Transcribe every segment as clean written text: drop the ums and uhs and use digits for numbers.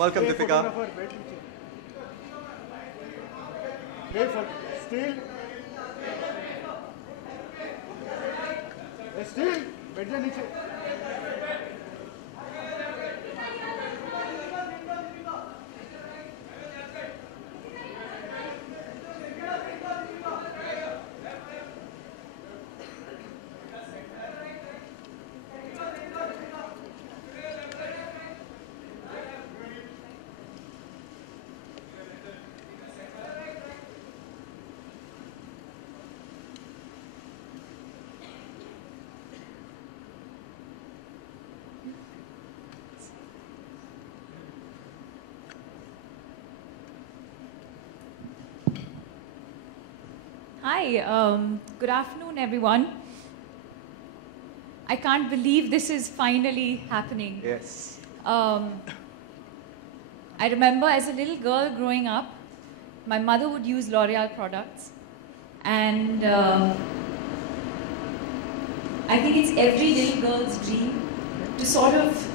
Welcome, Deepika. Still. Still. बैठ जा नीचे. Hi, good afternoon, everyone. I can't believe this is finally happening. Yes. I remember as a little girl growing up, my mother would use L'Oreal products, and I think it's every little girl's dream to sort of,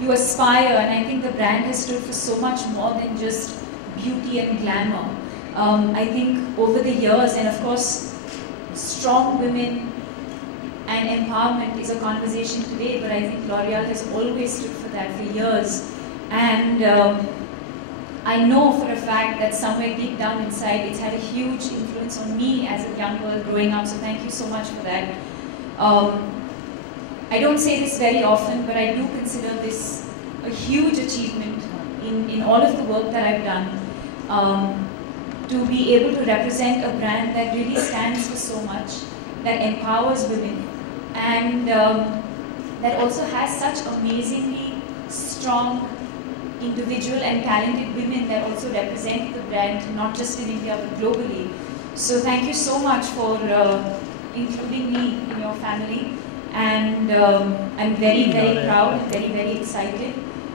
you aspire, and I think the brand has stood for so much more than just beauty and glamour. I think over the years, and of course, strong women and empowerment is a conversation today, but I think L'Oreal has always stood for that for years. And I know for a fact that somewhere deep down inside, it's had a huge influence on me as a young girl growing up, so thank you so much for that. I don't say this very often, but I do consider this a huge achievement in all of the work that I've done. To be able to represent a brand that really stands for so much, that empowers women, and that also has such amazingly strong individual and talented women that also represent the brand, not just in India but globally. So thank you so much for including me in your family, and I'm very, very proud and very, very excited,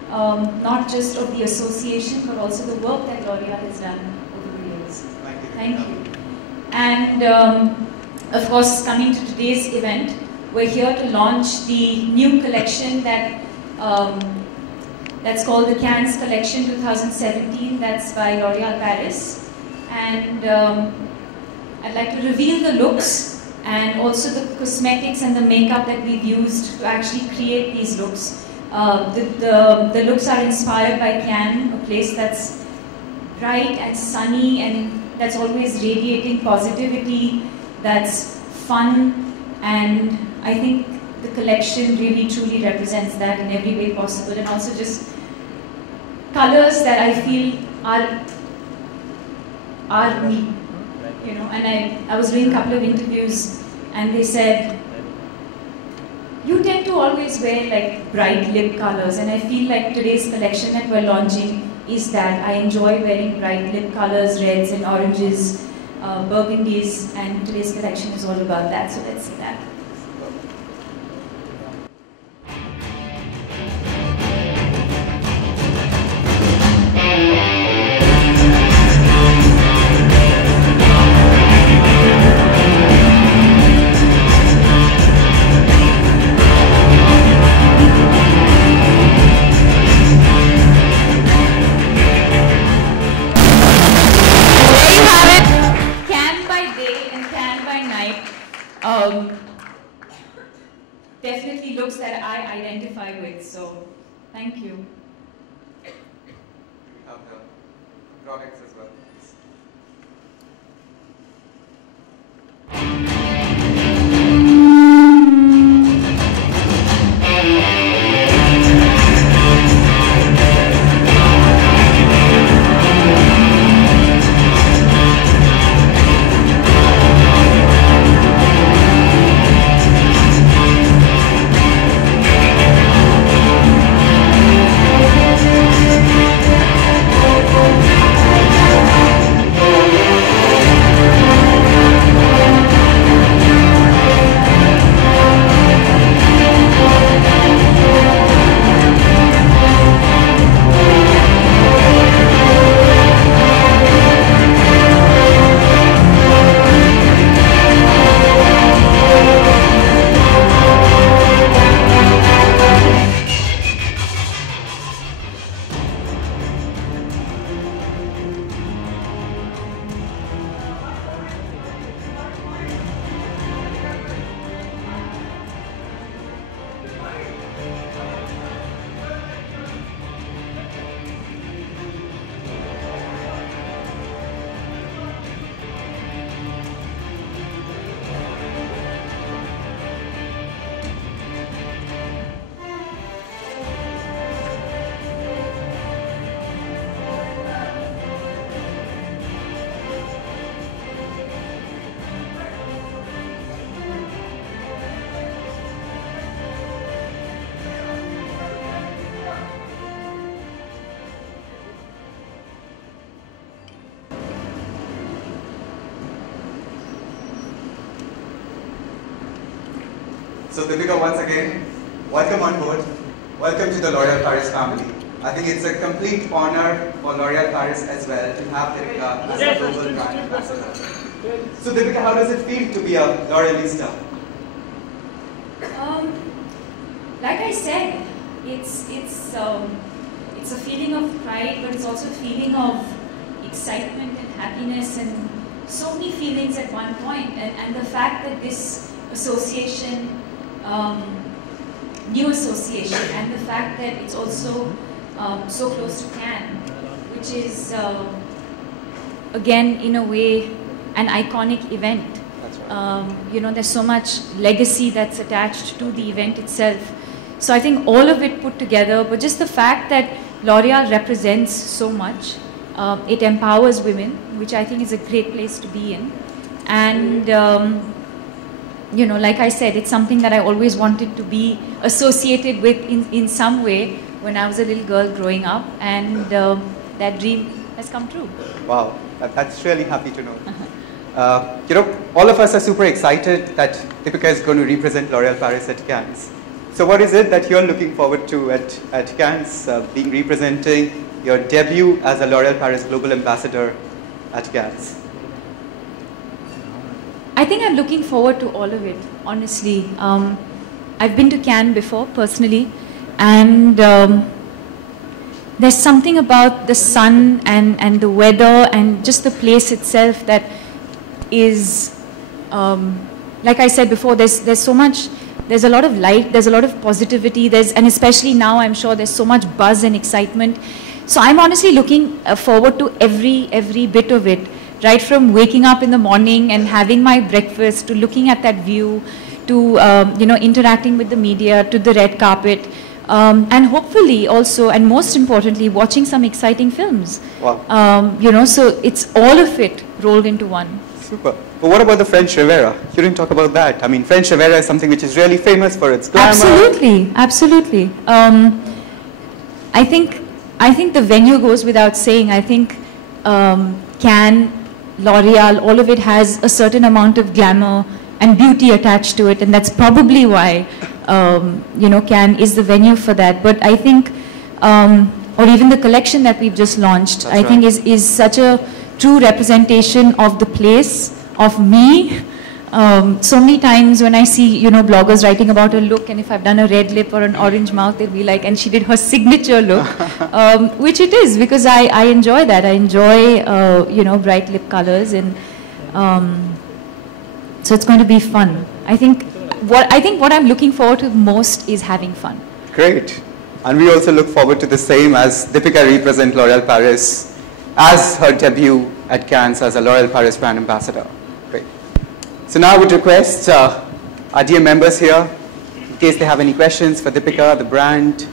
not just of the association but also the work that L'Oreal has done. Thank you. And of course, coming to today's event, we're here to launch the new collection that that's called the Cannes Collection 2017. That's by L'Oreal Paris. And I'd like to reveal the looks and also the cosmetics and the makeup that we've used to actually create these looks. The looks are inspired by Cannes, a place that's bright and sunny and that's always radiating positivity, that's fun, and I think the collection really truly represents that in every way possible, and also just colors that I feel are me, you know. And I was doing a couple of interviews and they said, you tend to always wear like bright lip colors, and I feel like today's collection that we're launching is that I enjoy wearing bright lip colors, reds and oranges, burgundies, and today's collection is all about that, so let's see that. Definitely looks that I identify with, so thank you. We have the products as well. So Deepika, once again, welcome on board. Welcome to the L'Oréal Paris family. I think it's a complete honor for L'Oréal Paris as well to have Deepika as a global brand ambassador. So Deepika, how does it feel to be a L'Orealista? Like I said, it's a feeling of pride, but it's also a feeling of excitement and happiness and so many feelings at one point. And the fact that this association, new association, and the fact that it's also so close to Cannes, which is again in a way an iconic event. That's right. You know, there's so much legacy that's attached to the event itself. So I think all of it put together, but just the fact that L'Oréal represents so much, it empowers women, which I think is a great place to be in. And you know, like I said, it's something that I always wanted to be associated with in some way when I was a little girl growing up, and that dream has come true. Wow, that's really happy to know. You know, all of us are super excited that Deepika is going to represent L'Oréal Paris at Cannes. So what is it that you're looking forward to at Cannes, representing your debut as a L'Oréal Paris Global Ambassador at Cannes? I think I'm looking forward to all of it, honestly. I've been to Cannes before, personally, and there's something about the sun and the weather and just the place itself that is, like I said before, there's so much. There's a lot of light, there's a lot of positivity, and especially now I'm sure there's so much buzz and excitement. So I'm honestly looking forward to every bit of it, right from waking up in the morning and having my breakfast, to looking at that view, to you know, interacting with the media, to the red carpet, and hopefully also, and most importantly, watching some exciting films. Wow. You know, so it's all of it rolled into one. Super. But what about the French Riviera? You didn't talk about that. I mean, French Riviera is something which is really famous for its glamour. Absolutely, absolutely. I think the venue goes without saying. I think Cannes, L'Oréal, all of it has a certain amount of glamour and beauty attached to it, and that's probably why you know, Cannes is the venue for that. But I think, or even the collection that we've just launched, That's I think right. is such a true representation of the place, of me. So many times when I see, you know, bloggers writing about a look, and if I've done a red lip or an orange mouth, they'll be like, and she did her signature look, which it is, because I enjoy that. I enjoy, you know, bright lip colors, and so it's going to be fun. I think what I'm looking forward to most is having fun. Great. And we also look forward to the same, as Deepika represents L'Oréal Paris as her debut at Cannes as a L'Oréal Paris brand ambassador. Great. So now I would request our dear members here, in case they have any questions for Deepika, the brand.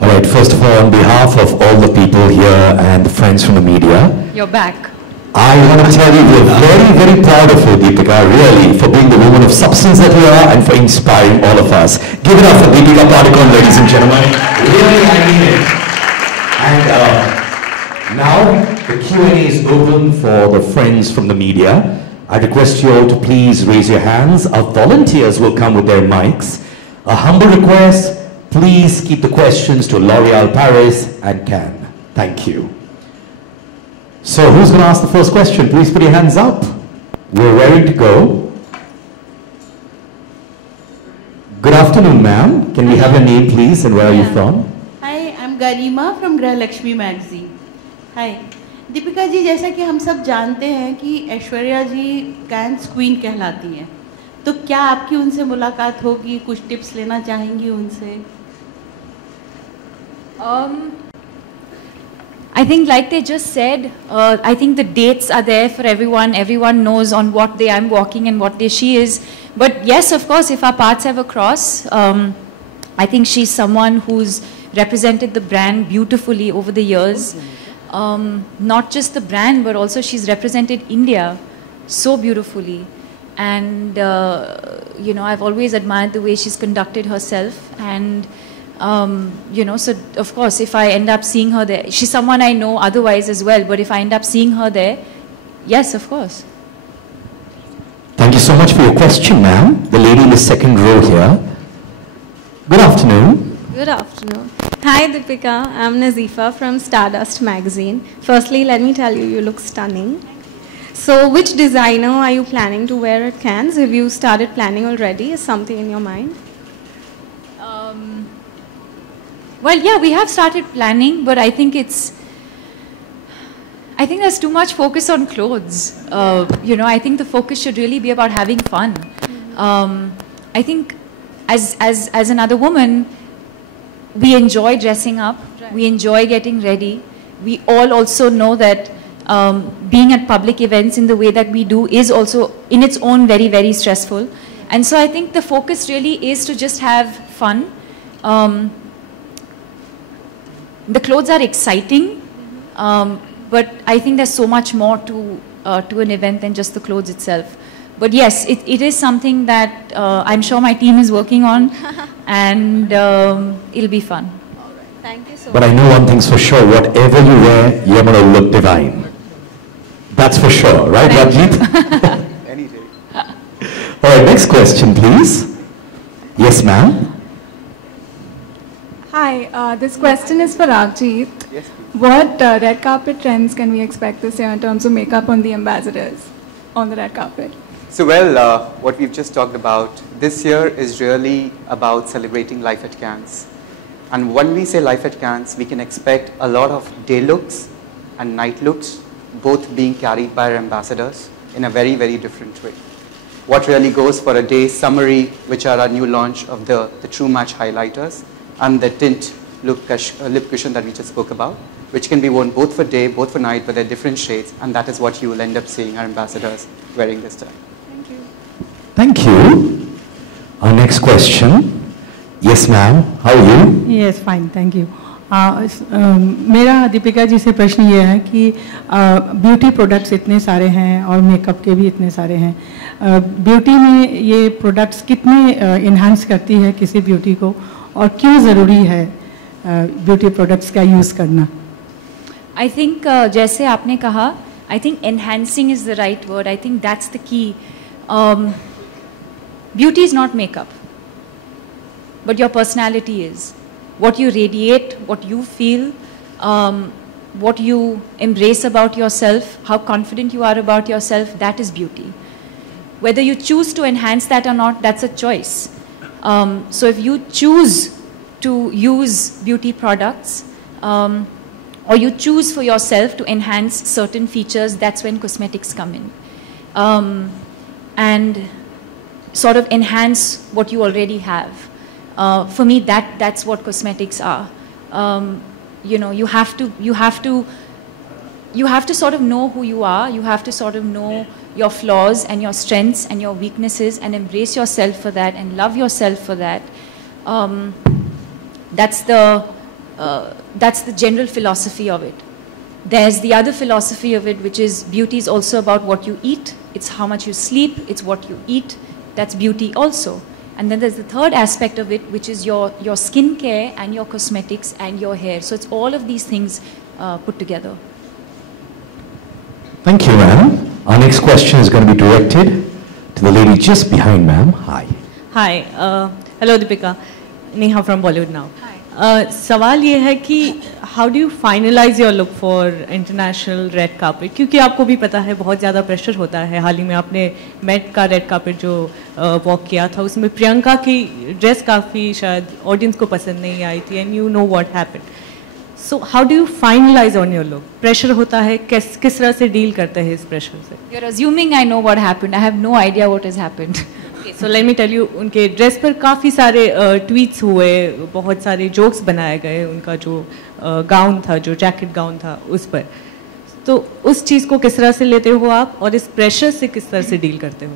All right, first of all, on behalf of all the people here and the friends from the media, You're back. I want to tell you we're very, very proud of you, Deepika, really, for being the woman of substance that you are and for inspiring all of us. Give it up for Deepika Padukone, ladies and gentlemen. Really, I mean it. And now the Q&A is open for the friends from the media. I request you all to please raise your hands. Our volunteers will come with their mics. A humble request, please keep the questions to L'Oréal Paris and Cannes. Thank you. So who's going to ask the first question? Please put your hands up. We're ready to go. Good afternoon, ma'am. Can we have your name, please, and where are you from? Hi, I'm Garima from Grah Lakshmi magazine. Hi. Deepika ji, जैसा कि हम सब जानते हैं कि ऐश्वर्या जी cans queen कहलाती हैं, तो क्या आपकी उनसे मुलाकात होगी? कुछ टिप्स लेना चाहेंगी उनसे? I think, like they just said, I think the dates are there for everyone. Everyone knows on what day I'm walking and what day she is. But yes, of course, if our paths ever cross, I think she's someone who's represented the brand beautifully over the years. Not just the brand, but also she's represented India so beautifully. And, you know, I've always admired the way she's conducted herself. And, you know, so of course, if I end up seeing her there, she's someone I know otherwise as well, but if I end up seeing her there, yes, of course. Thank you so much for your your question, ma'am. The lady in the second row here. Good afternoon. Good afternoon. Hi Deepika, I'm Nazifa from Stardust magazine. Firstly, let me tell you, you look stunning. So which designer are you planning to wear at Cannes? Have you started planning already? Is something in your mind? Well, yeah, we have started planning, but I think there's too much focus on clothes. I think the focus should really be about having fun. I think as another woman, we enjoy dressing up, we enjoy getting ready. We all also know that being at public events in the way that we do is also in its own very, very stressful. And so I think the focus really is to just have fun. The clothes are exciting, but I think there's so much more to an event than just the clothes itself. But yes, it is something that I'm sure my team is working on, and it'll be fun. All right. Thank you so But much. I know one thing's for sure, whatever you wear, you're going to look divine. That's for sure, right, Rajit? Any day. All right, next question, please. Yes, ma'am. Hi, this question is for Rajit. Yes, please. What red carpet trends can we expect this year in terms of makeup on the ambassadors on the red carpet? So, well, what we've just talked about this year is really about celebrating life at Cannes. And when we say life at Cannes, we can expect a lot of day looks and night looks, both being carried by our ambassadors in a very, very different way. What really goes for a day summary, which are our new launch of the True Match highlighters and the tint lip cushion that we just spoke about, which can be worn both for day, both for night, but they're different shades, and that is what you will end up seeing our ambassadors wearing this time. Thank you. Thank you. Our next question. Yes, ma'am. How are you? Yes fine thank you मेरा दीपिका जी से प्रश्न ये है कि beauty products इतने सारे हैं और मेकअप के भी इतने सारे हैं ब्यूटी में ये प्रोडक्ट्स कितने इन्हांस करती है किसी ब्यूटी को और क्यों ज़रूरी है ब्यूटी प्रोडक्ट्स का यूज़ करना I think जैसे आपने कहा, I think enhancing is the right word. I think that's the key. Beauty is not makeup, but your personality is. What you radiate, what you feel, what you embrace about yourself, how confident you are about yourself, that is beauty. Whether you choose to enhance that or not, that's a choice. So if you choose to use beauty products, or you choose for yourself to enhance certain features, that's when cosmetics come in. And sort of enhance what you already have. For me, that's what cosmetics are. You have to sort of know who you are. You have to sort of know your flaws and your strengths and your weaknesses and embrace yourself for that and love yourself for that. That's the general philosophy of it. There's the other philosophy of it, which is beauty is also about what you eat. It's how much you sleep. It's what you eat. That's beauty also. And then there's the third aspect of it, which is your skin care and your cosmetics and your hair. So it's all of these things put together. Thank you, ma'am. Our next question is going to be directed to the lady just behind, ma'am. Hi. Hi. Hello, Deepika. Neha from Bollywood now. सवाल ये है कि how do you finalize your look for international red carpet क्योंकि आपको भी पता है बहुत ज़्यादा प्रेशर होता है हाल ही में आपने मेट का रेड कार्पेट जो वॉक किया था उसमें प्रियंका की ड्रेस काफ़ी शायद ऑडियंस को पसंद नहीं आई थी and you know what happened so how do you finalize on your look pressure होता है किस तरह से डील करते हैं इस प्रेशर से You're assuming I know what happened. I have no idea what has happened. So let me tell you उनके ड्रेस पर काफ़ी सारे ट्वीट्स हुए बहुत सारे जोक्स बनाए गए उनका जो गाउन था जो जैकेट गाउन था उस पर तो उस चीज़ को किस तरह से लेते हो आप और इस प्रेशर से किस तरह से डील करते हो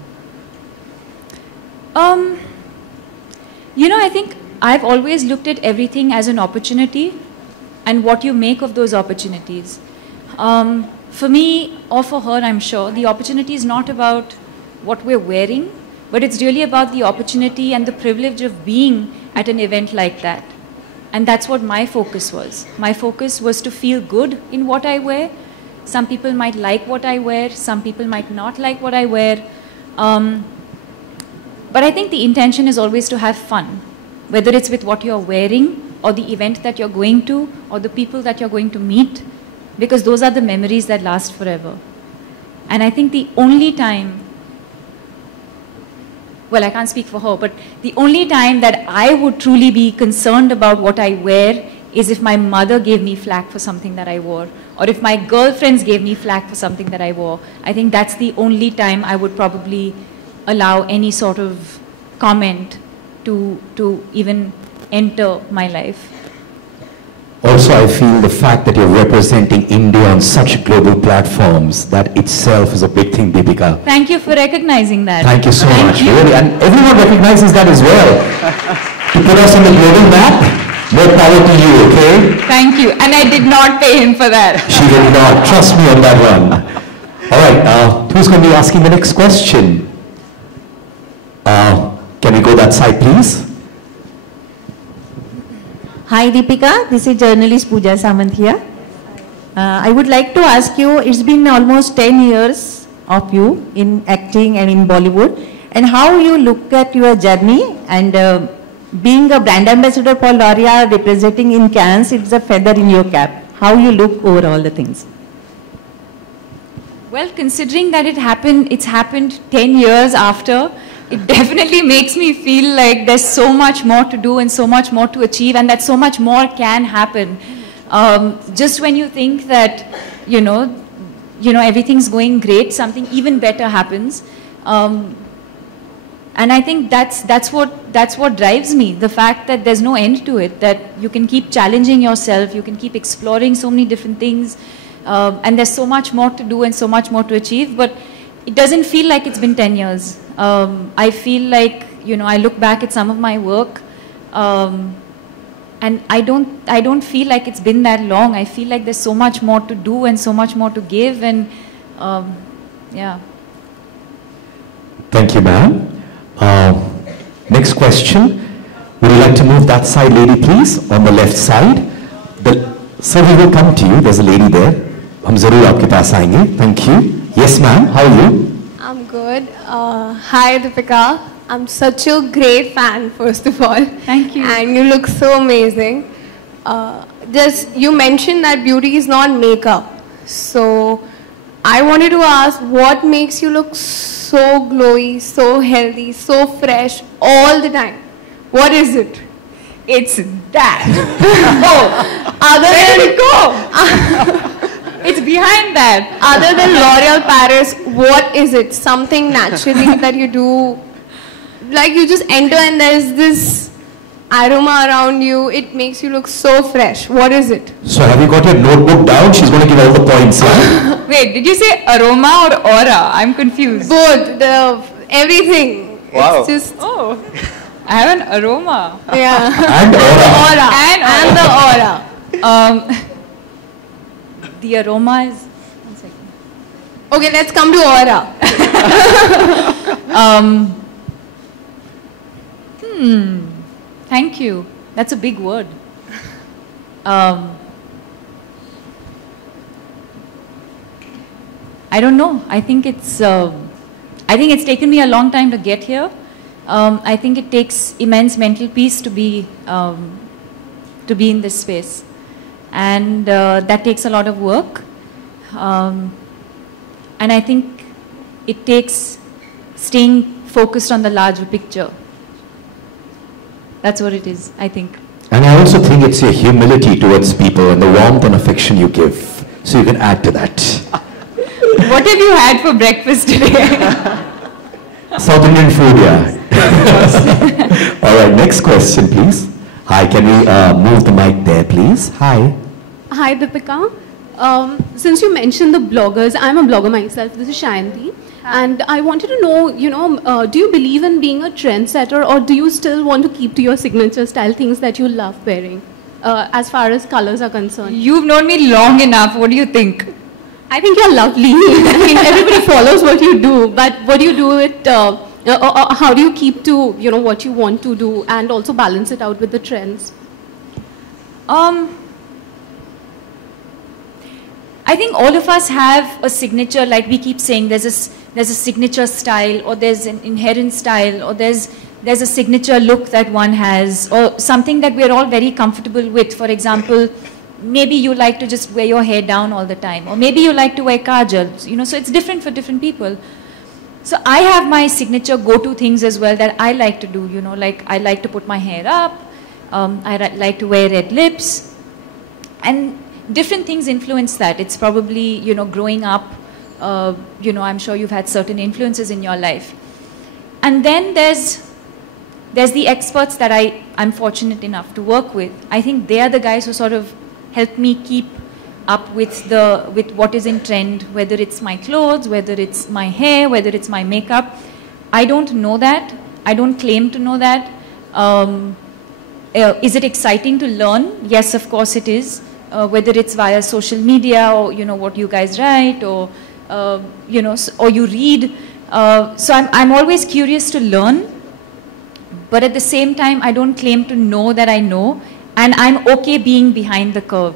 I think I've always looked at everything as an opportunity and what you make of those opportunities. For me or for her, I'm sure, the opportunity is not about what we're wearing, but it's really about the opportunity and the privilege of being at an event like that. And that's what my focus was. My focus was to feel good in what I wear. Some people might like what I wear. Some people might not like what I wear. But I think the intention is always to have fun, whether it's with what you're wearing, or the event that you're going to, or the people that you're going to meet, because those are the memories that last forever. And I think the only time, well, I can't speak for her, but the only time that I would truly be concerned about what I wear is if my mother gave me flack for something that I wore, or if my girlfriends gave me flack for something that I wore. I think that's the only time I would probably allow any sort of comment to even enter my life. Also, I feel the fact that you're representing India on such global platforms, that itself is a big thing, Deepika. Thank you for recognizing that. Thank you so Thank much, you. really. And everyone recognizes that as well. To put us on the global map, more power to you, okay? Thank you. And I did not pay him for that. She did not. Trust me on that one. All right, who's going to be asking the next question? Can we go that side, please? Hi Deepika, this is journalist Pooja Samant here. I would like to ask you, it's been almost 10 years of you in acting and in Bollywood, and how you look at your journey, and being a brand ambassador for L'Oreal, representing in Cannes, it's a feather in your cap. How you look over all the things? Well, considering that it's happened 10 years after, it definitely makes me feel like there's so much more to do and so much more to achieve, and that so much more can happen. Just when you think that, you know, everything's going great, something even better happens. And I think that's what drives me, the fact that there's no end to it, that you can keep challenging yourself, you can keep exploring so many different things, and there's so much more to do and so much more to achieve, but it doesn't feel like it's been 10 years. I feel like, I look back at some of my work, and I don't feel like it's been that long. I feel like there's so much more to do and so much more to give, and yeah. Thank you, ma'am. Next question. Would you like to move that side, lady, please? On the left side. Sir, we will come to you. There's a lady there. हम जरूर आपके पास आएंगे. Thank you. Yes, ma'am. How are you? I'm good. Hi, Deepika. I'm such a great fan, first of all. Thank you. And you look so amazing. You mentioned that beauty is not makeup. So, I wanted to ask, what makes you look so glowy, so healthy, so fresh all the time? What is it? It's that. Where did it go? It's behind that. Other than L'Oreal Paris, what is it? Something naturally that you do? Like you just enter and there's this aroma around you. It makes you look so fresh. What is it? So have you got your notebook down? She's going to give all the points. Yeah? Wait, did you say aroma or aura? I'm confused. Both. Everything. Wow. It's just... Oh, I have an aroma. Yeah. And aura. And the aura. The aroma is... One second. Okay, let's come to aura. Thank you. That's a big word. I don't know. I think it's taken me a long time to get here. I think it takes immense mental peace to be in this space, and that takes a lot of work. And I think it takes staying focused on the larger picture. That's what it is, I think. And I also think it's your humility towards people and the warmth and affection you give. So you can add to that. What have you had for breakfast today? South Indian food, yeah. All right, next question, please. Hi, can we move the mic there, please? Hi. Hi, Deepika. Since you mentioned the bloggers, I'm a blogger myself. This is Shayanti. And I wanted to know, do you believe in being a trendsetter, or do you still want to keep to your signature style, things that you love wearing, as far as colors are concerned? You've known me long enough. What do you think? I think you're lovely. I mean, everybody follows what you do, but what do you do with, how do you keep to, what you want to do and also balance it out with the trends? I think all of us have a signature, like we keep saying, there's there's a signature style, or there's an inherent style, or there's a signature look that one has, or something that we're all very comfortable with. For example, maybe you like to just wear your hair down all the time, or maybe you like to wear kajal, you know, so it's different for different people. So I have my signature go-to things as well that I like to do, you know, like I like to put my hair up, I like to wear red lips, and different things influence that. It's probably, you know, growing up, you know, I'm sure you've had certain influences in your life. And then there's the experts that I'm fortunate enough to work with. I think they are the guys who sort of help me keep up with what is in trend, whether it's my clothes, whether it's my hair, whether it's my makeup. I don't know that. I don't claim to know that. Is it exciting to learn? Yes, of course it is. Whether it's via social media, or, you know, what you guys write, or, you know, or you read. So I'm always curious to learn, but at the same time, I don't claim to know that I know, and I'm okay being behind the curve.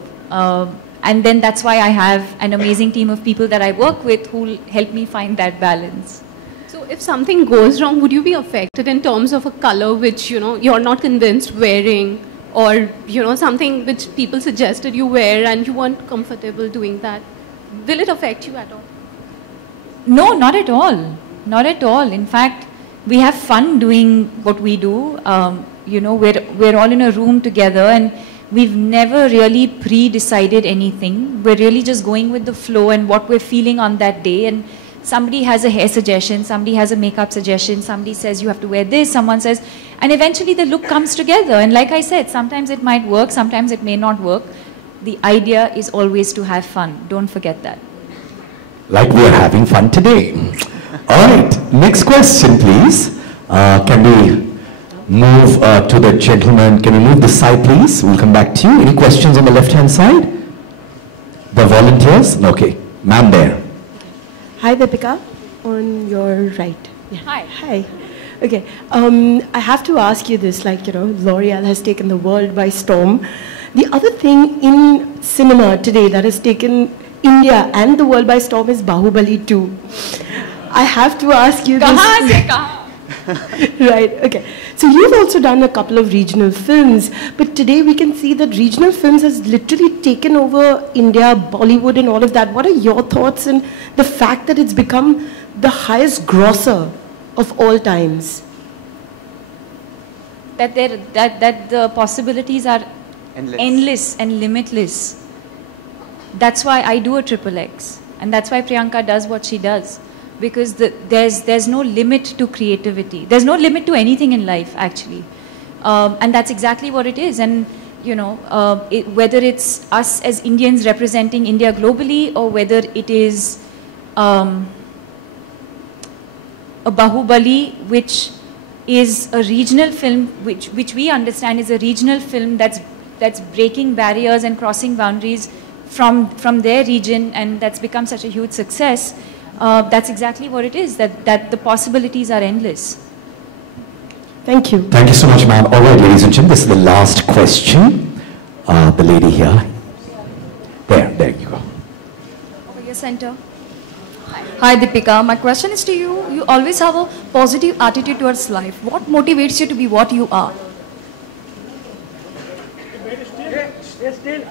And then that's why I have an amazing team of people that I work with who help me find that balance. So if something goes wrong, would you be affected in terms of a color which, you know, you're not convinced wearing, or, you know, something which people suggested you wear and you weren't comfortable doing that? Will it affect you at all? No, not at all. Not at all. In fact, we have fun doing what we do. You know, we're all in a room together, and we've never really pre-decided anything. We're really just going with the flow and what we're feeling on that day. And somebody has a hair suggestion, somebody has a makeup suggestion, somebody says you have to wear this, someone says, and eventually the look comes together. And like I said, sometimes it might work, sometimes it may not work. The idea is always to have fun. Don't forget that. Like we are having fun today. All right, next question, please. Can we move to the gentleman? Can we move this side, please? We'll come back to you. Any questions on the left-hand side? The volunteers? Okay, ma'am there. Hi, Deepika, on your right. Yeah. Hi. Hi. Okay, I have to ask you this, like, you know, L'Oreal has taken the world by storm. The other thing in cinema today that has taken India and the world by storm is Bahubali 2. I have to ask you this. Right, okay. So you've also done a couple of regional films, but today we can see that regional films has literally taken over India, Bollywood and all of that. What are your thoughts on the fact that it's become the highest grosser of all times? That the possibilities are endless and limitless. That's why I do a XXX, and that's why Priyanka does what she does. Because there's no limit to creativity. There's no limit to anything in life, actually. And that's exactly what it is. And, you know, whether it's us as Indians representing India globally, or whether it is a Bahubali, which is a regional film, which we understand is a regional film that's breaking barriers and crossing boundaries from their region, and that's become such a huge success. That's exactly what it is, that the possibilities are endless. Thank you. Thank you so much, ma'am. All right, ladies and gentlemen, this is the last question. The lady here. There you go. Over your center. Hi, Deepika. My question is to you. You always have a positive attitude towards life. What motivates you to be what you are? Stay still.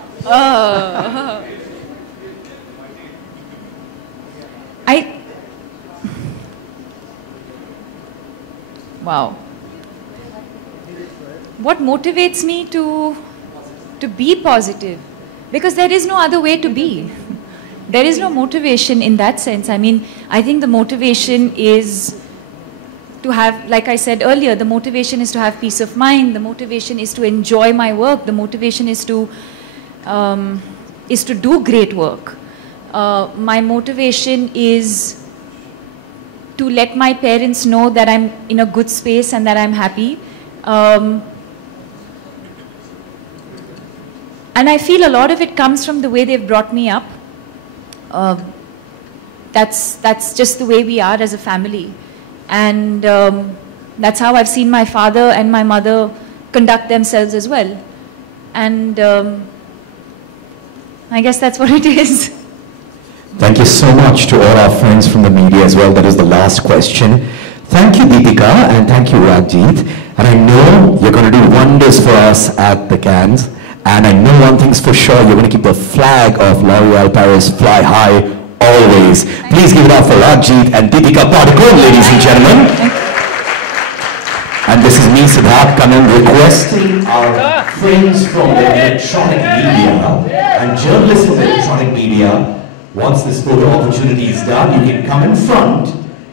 Wow. What motivates me to be positive? Because there is no other way to be. There is no motivation in that sense. I mean, I think the motivation is to have, like I said earlier, the motivation is to have peace of mind. The motivation is to enjoy my work. The motivation is to do great work. My motivation is to let my parents know that I'm in a good space and that I'm happy. And I feel a lot of it comes from the way they've brought me up. That's just the way we are as a family. And that's how I've seen my father and my mother conduct themselves as well. And I guess that's what it is. Thank you so much to all our friends from the media as well. That was the last question. Thank you, Deepika, and thank you, Rajit. And I know you're going to do wonders for us at the Cannes. And I know one thing's for sure, you're going to keep the flag of L'Oréal Paris fly high always. Please give it up for Rajit and Deepika Padukone, ladies and gentlemen. And this is me, Siddharth Kannan, requesting our friends from the electronic media and journalists from the electronic media, once this photo opportunity is done, you can come in front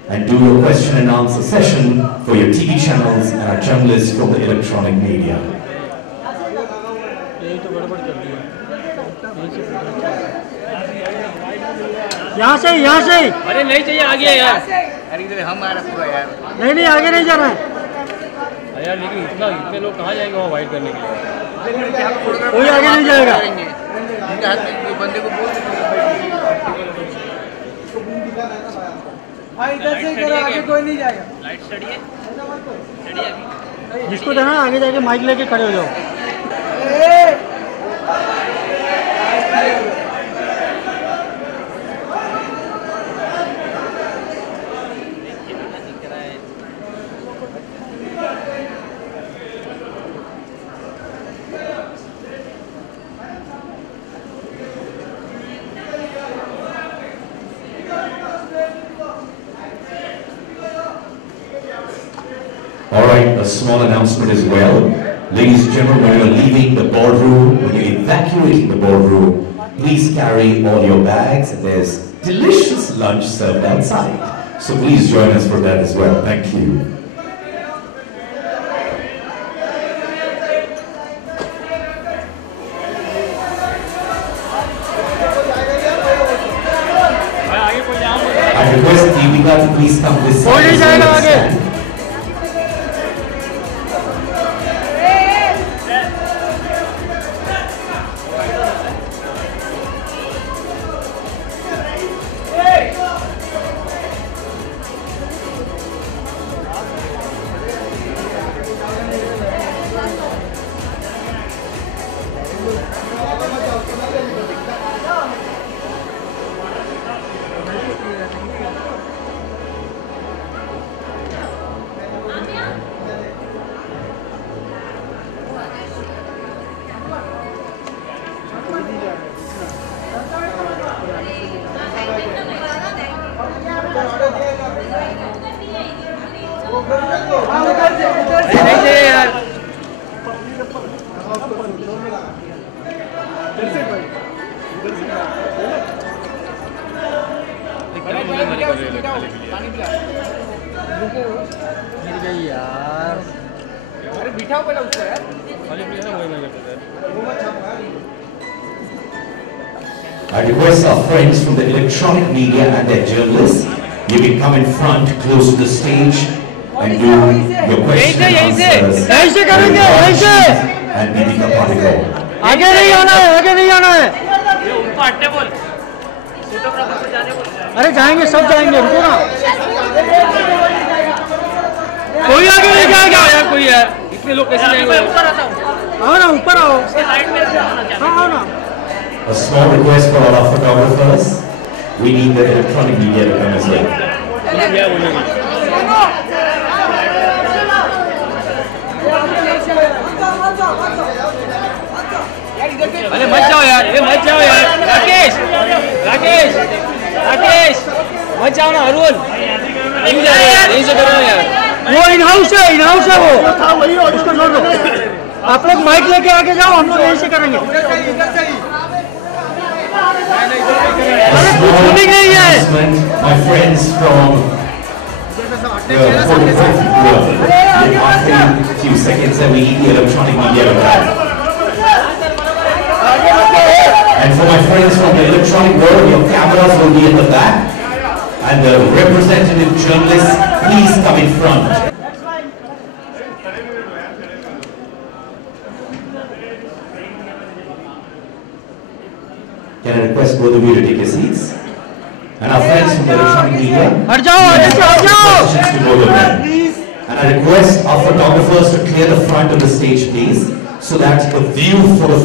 and do your question and answer session for your TV channels and our journalists from the electronic media. यहाँ से अरे नहीं चाहिए आगे यार अरे इधर हम आ रहे हैं यार नहीं आगे नहीं जाना है यार लेकिन इतने लोग कहाँ जाएंगे वहाँ वाइट करने के लिए कोई आगे नहीं जाएगा इनके हाथ में बंदे को बोल इधर से इधर आगे कोई नहीं जाएगा लाइट स्टडी अभी जिसको देना आगे जाके माइक लेके खड़े हो जाओ Alright, a small announcement as well. Ladies and gentlemen, when you're leaving the boardroom, when you're evacuating the boardroom, please carry all your bags, and there's delicious lunch served outside. So please join us for that as well. Thank you. I request Deepika to please come this side. I request our friends from the electronic media and their journalists, you can come in front, close to the stage, and do your question and answers. And Deepika Padukone. आगे नहीं आना है अरे जाएंगे सब जाएंगे रुको ना कोई आगे नहीं जाएगा यार कोई यार इतने लोग कैसे जाएंगे आओ ना ऊपर आओ आओ ना A small request for all our photographers. We need the electronic media to come as well. अरे मत जाओ यार राकेश मत जाओ ना अरुण नहीं जा रहे यार यहीं से करो यार वो इन हाउस है वो वही उसको छोड़ दो आप लोग माइक लेके आगे जाओ हम लोग यहीं से करेंगे My friends from the photographic world, after a few seconds that we need the electronic media to come. And for my friends from the electronic world, your cameras will be at the back, and the representative journalists, please come in front. Can I request both of you to take your seats? And our friends from the electronic media, questions to both of them. And I request our photographers to clear the front of the stage, please, so that the view for the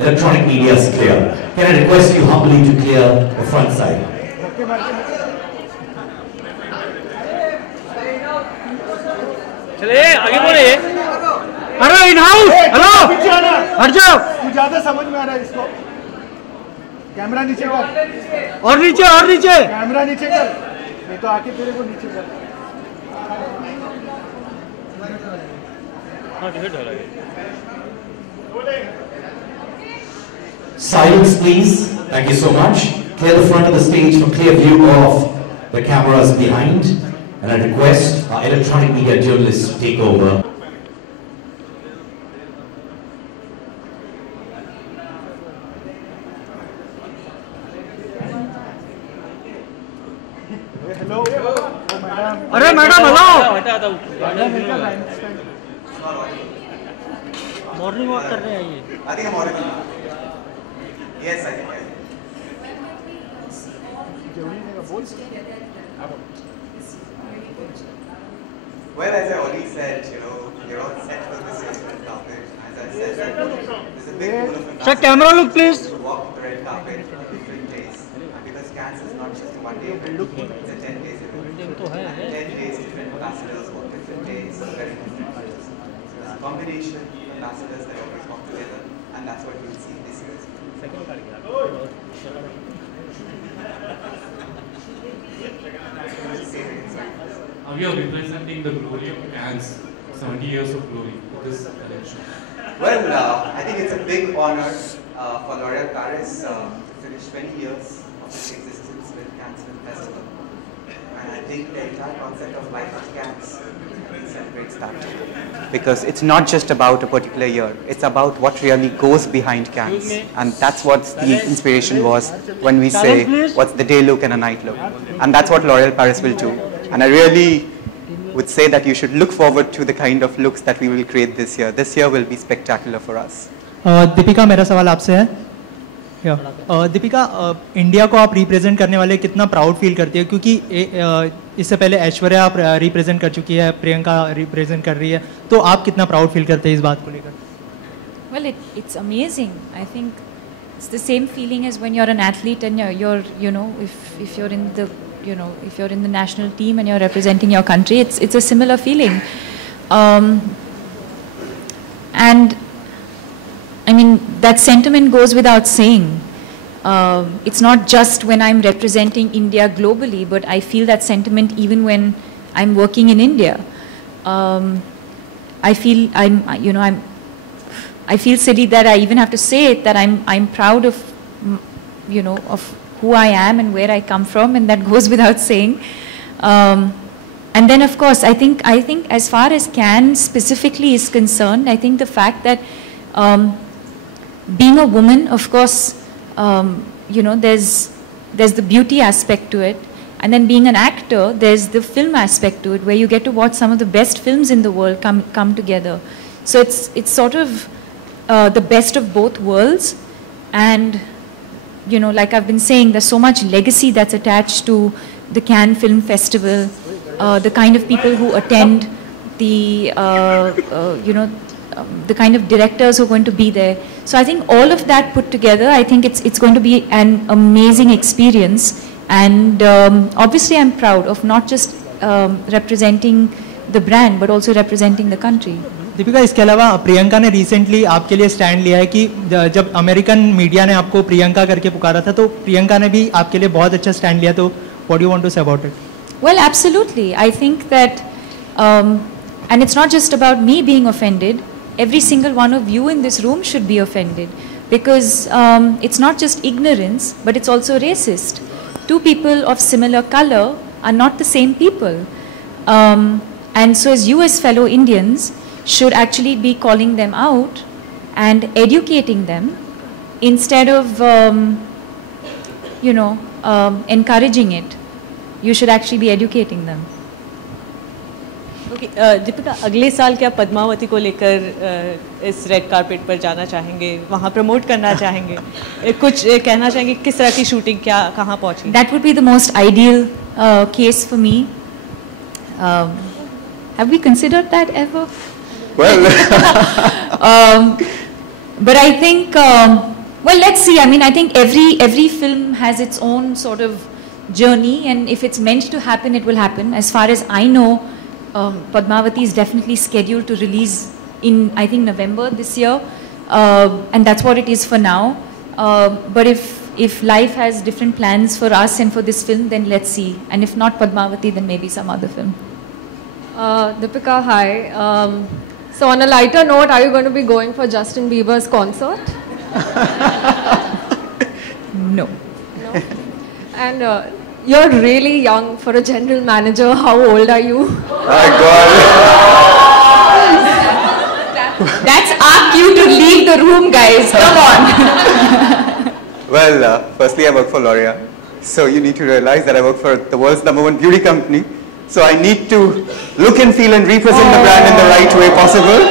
electronic media is clear. Can I request you humbly to clear the front side? चले आगे बढ़े। अरे in house, hello, हट जाओ। तू ज्यादा समझ में आ रहा है इसको। कैमरा नीचे कर। और नीचे, और नीचे। कैमरा नीचे कर। नहीं तो आके तेरे को नीचे कर। हाँ टिकट डाला है। Silence, please. Thank you so much. Clear the front of the stage for clear view of the cameras behind. And I request our electronic media journalists to take over. Hello. अरे madam hello. Morning walk कर रहे हैं ये। I think I'm audible. Yes, I think. Well, as I already said, you're all set for this year's red carpet. As I said, there's a big pool of Sir, camera look please. to walk the red carpet on different days. And because Cannes is not just a one-day event, it's a 10 days event. And 10 days, different ambassadors walk different days, wearing different colors. So there's a combination of ambassadors that always walk together, and that's what you'll see this year. We are representing the glory of Cannes, 70 years of glory, this collection. Well, I think it's a big honor for L'Oréal Paris to finish 20 years of its existence with Cannes Film Festival. And I think the entire concept of Life at Cannes celebrates that. Because it's not just about a particular year, it's about what really goes behind Cannes. And that's what the inspiration was when we say, what's the day look and a night look. And that's what L'Oréal Paris will do. And I really would say that you should look forward to the kind of looks that we will create this year. This year will be spectacular for us. Deepika, मेरा सवाल आपसे है। Deepika, India को आप represent करने वाले कितना proud feel करती है, क्योंकि इससे पहले ऐश्वर्या आप रिप्रेजेंट कर चुकी है, प्रियंका रिप्रेजेंट कर रही है, तो आप कितना प्राउड फील करते हैं इस बात को लेकर? Well, it's amazing. I think it's the same feeling as when you're an athlete and you're if you're in the if you're in the national team and you're representing your country, it's a similar feeling. And I mean, that sentiment goes without saying. It's not just when I'm representing India globally, but I feel that sentiment even when I'm working in India. I feel I feel silly that I even have to say it, that I'm proud of of who I am and where I come from, and that goes without saying. And then, of course, I think as far as Cannes specifically is concerned, I think the fact that being a woman, of course, there's the beauty aspect to it, and then being an actor, there's the film aspect to it, where you get to watch some of the best films in the world come together. So it's sort of the best of both worlds, and like I've been saying, there's so much legacy that's attached to the Cannes Film Festival, the kind of people who attend, the kind of directors who are going to be there. So I think all of that put together, I think it's going to be an amazing experience. And obviously I'm proud of not just representing the brand, but also representing the country. Deepika, इसके अलावा प्रियंका ने recently आपके लिए stand लिया है कि जब American media ने आपको प्रियंका करके पुकारा था, तो प्रियंका ने भी आपके लिए बहुत अच्छा स्टैंड लिया, तो what do you want to say about it? Well, absolutely. I think that, and it's not just about me being offended. Every single one of you in this room should be offended, because it's not just ignorance, but it's also racist. Two people of similar color are not the same people. And so as you as fellow Indians should actually be calling them out and educating them instead of, encouraging it. You should actually be educating them. Okay, Deepika, अगले साल क्या पद्मावती को लेकर इस red carpet पर जाना चाहेंगे, वहाँ प्रमोट करना चाहेंगे, कुछ कहना चाहेंगे, किस तरह की शूटिंग कहाँ पहुँची? That would be the most ideal case for me. Have we considered that ever? Well, but I think Well, let's see. I mean, I think every film has its own sort of journey, and if it's meant to happen, it will happen. As far as I know, Padmavati is definitely scheduled to release in, I think, November this year, and that's what it is for now. But if life has different plans for us and for this film, then let's see. And if not Padmavati, then maybe some other film. Deepika, hi. So on a lighter note, are you going to be going for Justin Bieber's concert? No. No? And you're really young for a general manager. How old are you? My God. That's our cue to leave the room, guys. Come on. Well, firstly, I work for L'Oreal. So you need to realize that I work for the world's #1 beauty company. So I need to look and feel and represent the brand in the right way possible.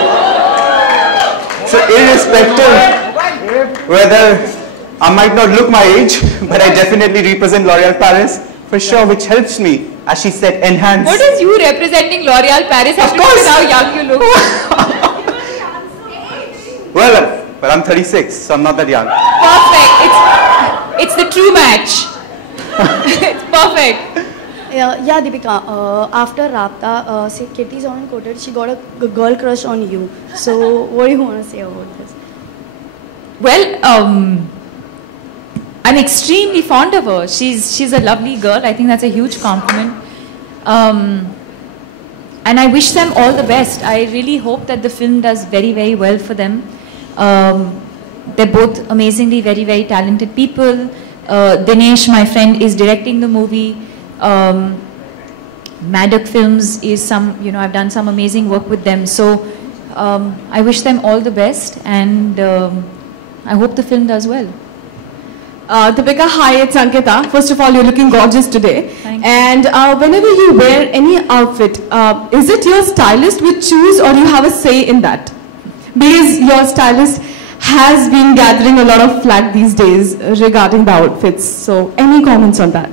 So irrespective whether I might not look my age, but I definitely represent L'Oreal Paris for sure, which helps me, as she said, enhance. What is you representing L'Oreal Paris have to do with how young you look? Well, I'm 36, so I'm not that young. Perfect. It's the true match. It's perfect. Yeah, Deepika, after Rapta, Kirti Sawan quoted, she got a girl crush on you. So what do you want to say about this? Well, I'm extremely fond of her. She's a lovely girl. I think that's a huge compliment. And I wish them all the best. I really hope that the film does very, very well for them. They're both amazingly very, very talented people. Dinesh, my friend, is directing the movie. Maddock Films is I've done some amazing work with them. So I wish them all the best, and I hope the film does well. Deepika, hi, it's Ankita. First of all, you're looking gorgeous today. Thank and whenever you wear any outfit, is it your stylist which choose, or you have a say in that? Because your stylist has been gathering a lot of flack these days regarding the outfits. So any comments on that?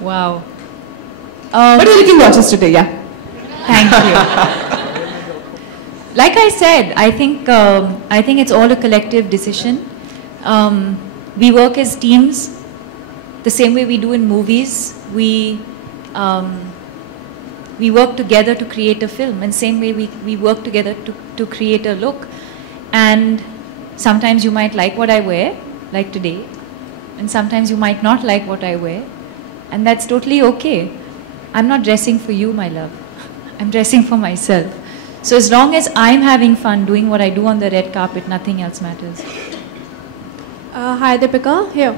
Wow. But you're looking gorgeous today, yeah. Thank you. Like I said, I think it's all a collective decision. We work as teams, the same way we do in movies. We work together to create a film, and same way we work together to create a look. And sometimes you might like what I wear, like today, and sometimes you might not like what I wear, and that's totally okay. I'm not dressing for you, my love. I'm dressing for myself. So as long as I'm having fun doing what I do on the red carpet, nothing else matters. Hi Deepika, here.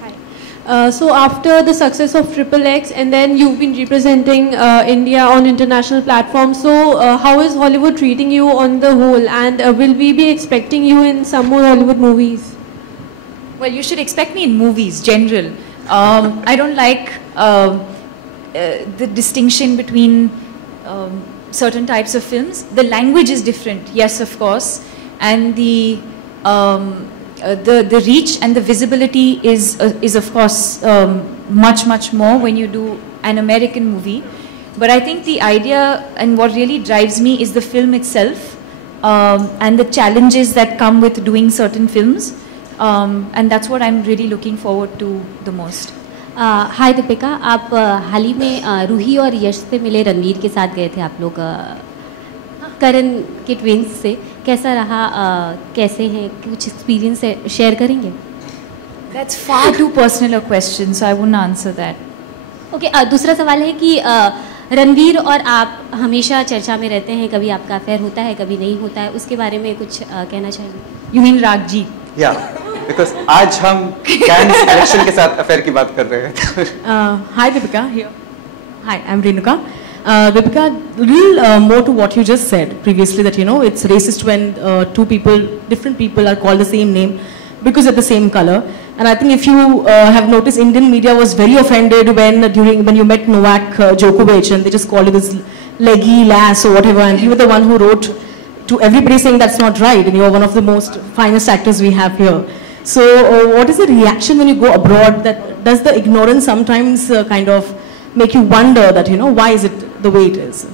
Hi. So after the success of XXX, and then you've been representing India on international platforms, so how is Hollywood treating you on the whole, and will we be expecting you in some more Hollywood movies? Well, you should expect me in movies, general. I don't like the distinction between certain types of films. The language is different, yes, of course, and the reach and the visibility is of course much more when you do an American movie. But I think the idea and what really drives me is the film itself, and the challenges that come with doing certain films, and that's what I'm really looking forward to the most. हाय दीपिका, आप हाल ही में रूही और यश से मिले, रणवीर के साथ गए थे आप लोग करण के ट्विंस से, कैसा रहा, कैसे हैं, कुछ एक्सपीरियंस शेयर करेंगे? That's far too personal a question, so I wouldn't answer that. Okay, दूसरा सवाल है कि रणवीर और आप हमेशा चर्चा में रहते हैं, कभी आपका अफेयर होता है, कभी नहीं होता है, उसके बारे में कुछ कहना चाहिए? You mean Ragji? Yeah. Because आज हम Cannes election के साथ अफेयर की बात कर रहे हैं. Hi Deepika, here. Hi, I'm Renuka. Deepika, more to what you just said previously, that it's racist when different people are called the same name because of the same color. And I think if you have noticed, Indian media was very offended when you met Novak Djokovic, and they just called you this leggy lass or whatever, and you were the one who wrote to everybody saying that's not right, and you're one of the most finest actors we have here. So what is the reaction when you go abroad? That does the ignorance sometimes kind of make you wonder that, why is it the way it is?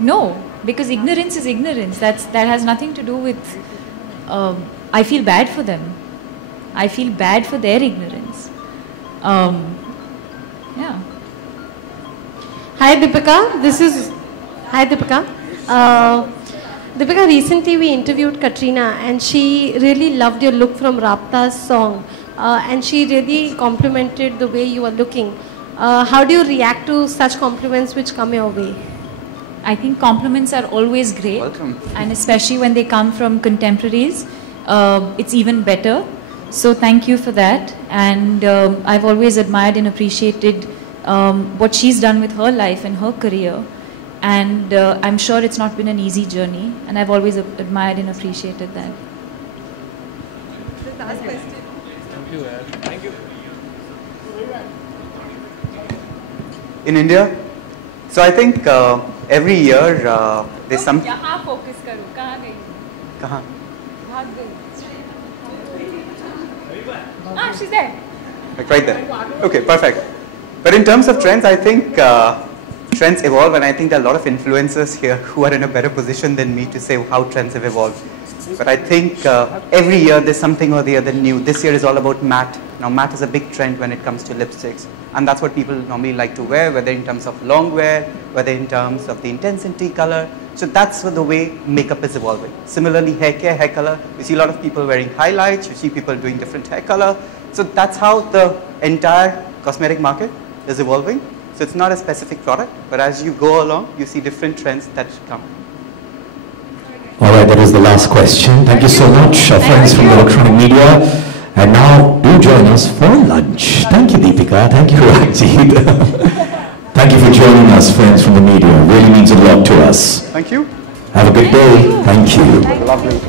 No, because ignorance is ignorance. That has nothing to do with. I feel bad for them. I feel bad for their ignorance. Yeah. Hi Deepika, Hi Deepika. Deepika, recently we interviewed Katrina and she really loved your look from Rapta's song and she really complimented the way you are looking. How do you react to such compliments which come your way? I think compliments are always great. Welcome. And especially when they come from contemporaries, it's even better. So thank you for that. And I've always admired and appreciated what she's done with her life and her career. And I'm sure it's not been an easy journey. And I've always admired and appreciated that. Thank you. Thank you. In India, so I think every year there's some. यहाँ focus करो, कहाँ गई? कहाँ? भाग गई. Ah, she's there. Like right there. Okay, perfect. But in terms of trends, I think trends evolve, and I think there are a lot of influencers here who are in a better position than me to say how trends have evolved. But I think every year there's something or the other new. This year is all about matte. Now matte is a big trend when it comes to lipsticks, and that's what people normally like to wear, whether in terms of long wear, whether in terms of the intensity, color. So that's the way makeup is evolving. Similarly, hair care, hair color, you see a lot of people wearing highlights, you see people doing different hair color. So that's how the entire cosmetic market is evolving. So it's not a specific product, but as you go along, you see different trends that come. All right, that was the last question. Thank you so much, our friends from the electronic media. And now, do join us for lunch. Thank you, Deepika. Thank you, Rajit. Thank you for joining us, friends from the media. It really means a lot to us. Thank you. Have a good day. Thank you. Lovely.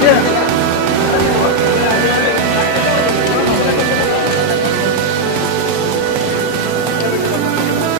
Yeah.